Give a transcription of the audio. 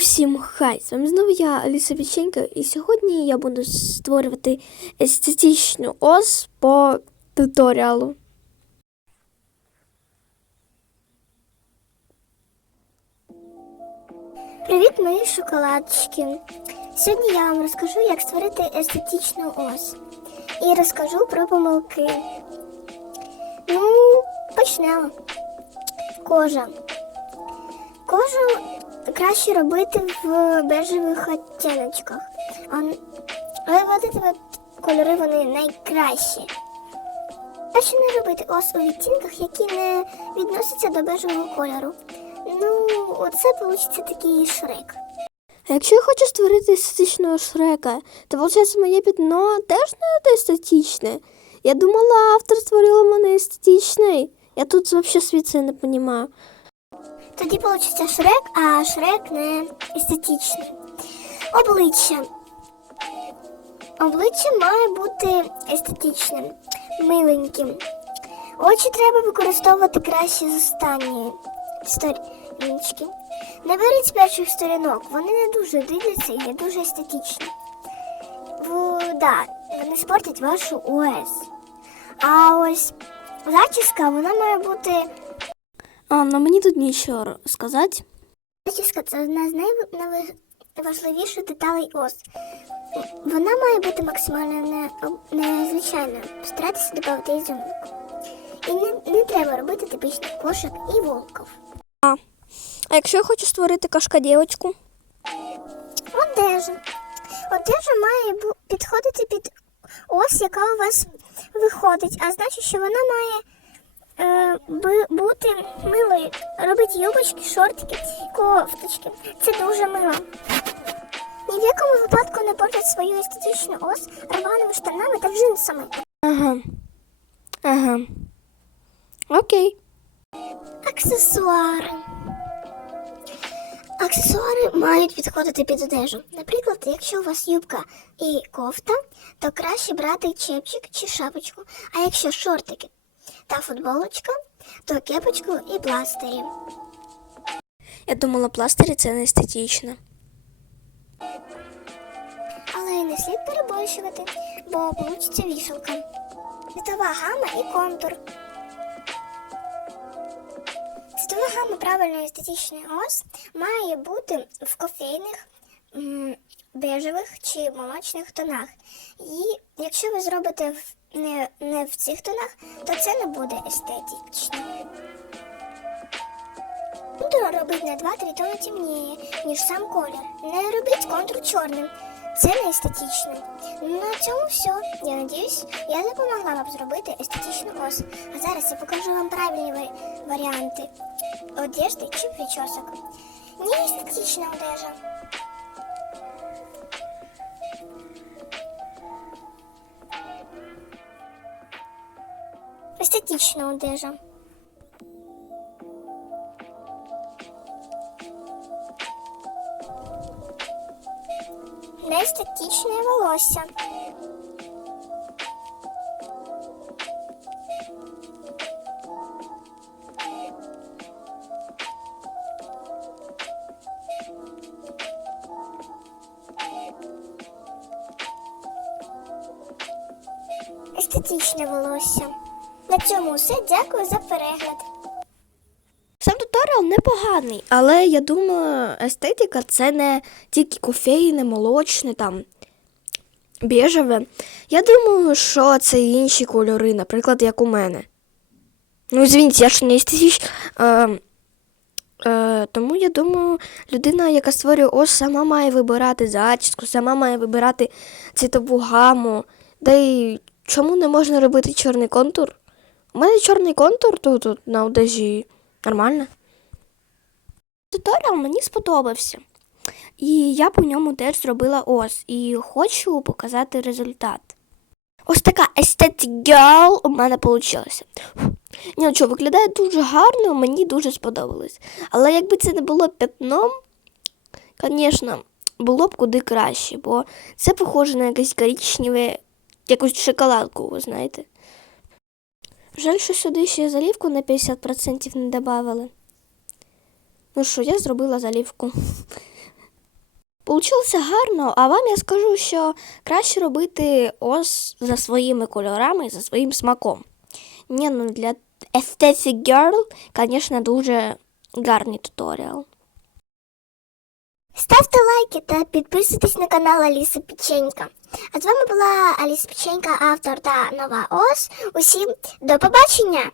Всім хай! З вами знову я, Аліса Віченко, і сьогодні я буду створювати естетичну ос по туторіалу. Привіт, мої шоколадчики! Сьогодні я вам розкажу, як створити естетичну ось. І розкажу про помилки. Ну, почнемо. Кожа. Кожу краще робити в бежевих оттіночках. Але от кольори вони найкращі. Краще не робити ос у відтінках, які не відносяться до бежевого кольору. Ну, оце вийде такий шрек. А якщо я хочу створити естетичного шрека, то виходить моє пятно теж не естетичне. Я думала, автор створила мене естетичний. Я тут взагалі світ це не розумію. Тоді вийде шрек, а шрек не естетичний. Обличчя. Обличчя має бути естетичним, миленьким. Очі треба використовувати краще з останньої сторіночки. Не беріть перших сторінок, вони не дуже дивляться і не дуже естетичні. В, да, вони спортять вашу ОС. А ось зачіска, вона має бути А, ну мені тут нічого сказати. Зачіска це одна з найважливіших деталей ос. Вона має бути максимально не, незвичайною. Старайтеся додати ізюминку. І не, не треба робити типічних кошик і волків. А якщо я хочу створити кашкадєвочку? Одежа. Одежа має підходити під ось, яка у вас виходить, а значить, що вона має е, бути милою. Робити юбочки, шортики, кофточки. Це дуже мило. Ні в якому випадку не портять свою естетичну ось рваними штанами та джинсами. Ага. Ага. Окей. Аксесуари. Аксесуари мають підходити під одежу. Наприклад, якщо у вас юбка і кофта, то краще брати чепчик чи шапочку. А якщо шортики та футболочка, то кепочку і пластирі. Я думала, пластирі це не естетично. Але й не слід перебольшувати, бо получиться вішалка. Цвітова гама і контур. Цвітова гама правильної естетичної ос має бути в кофейних, бежевих чи молочних тонах. І якщо ви зробите не, не в цих тонах, то це не буде естетично. Контур робить на 2-3 тони темніє, ніж сам колір. Не робіть контур чорним. Це не естетично. На цьому все. Я надіюсь, я допомогла вам зробити естетичну ос. А зараз я покажу вам правильні варіанти одежди чи причосок. Не естетична одежа. Естетична одежа. Неестетичне волосся. Естетичне волосся. На цьому все. Дякую за перегляд. Сам туторіал непоганий, але я думаю, естетика це не тільки кофейне, молочне, там біжеве. Я думаю, що це інші кольори, наприклад, як у мене. Ну, звініть, я ж не естетич. Е, е, тому я думаю, людина, яка створює ось, сама має вибирати зачіску, сама має вибирати цвітову гаму. Да й чому не можна робити чорний контур? У мене чорний контур тут, тут на одежі. Нормально. Туторіал мені сподобався. І я по ньому теж зробила ос. І хочу показати результат. Ось така aesthetic girl у мене вийшла. Ні, ну що, виглядає дуже гарно, мені дуже сподобалось. Але якби це не було п'ятном, звісно, було б куди краще, бо це похоже на якесь коричневе, якусь шоколадку, ви знаєте. Жаль, що сюди ще залівку на 50% не додавали. Ну що, я зробила залівку. Получилося гарно, а вам я скажу, що краще робити ос за своїми кольорами, за своїм смаком. Ні, ну для Aesthetic Girl, звісно, дуже гарний туторіал. Ставте лайки та підписуйтесь на канал Аліса Печенька. А з вами була Аліса Печенька, автор та нова ос. Усім до побачення!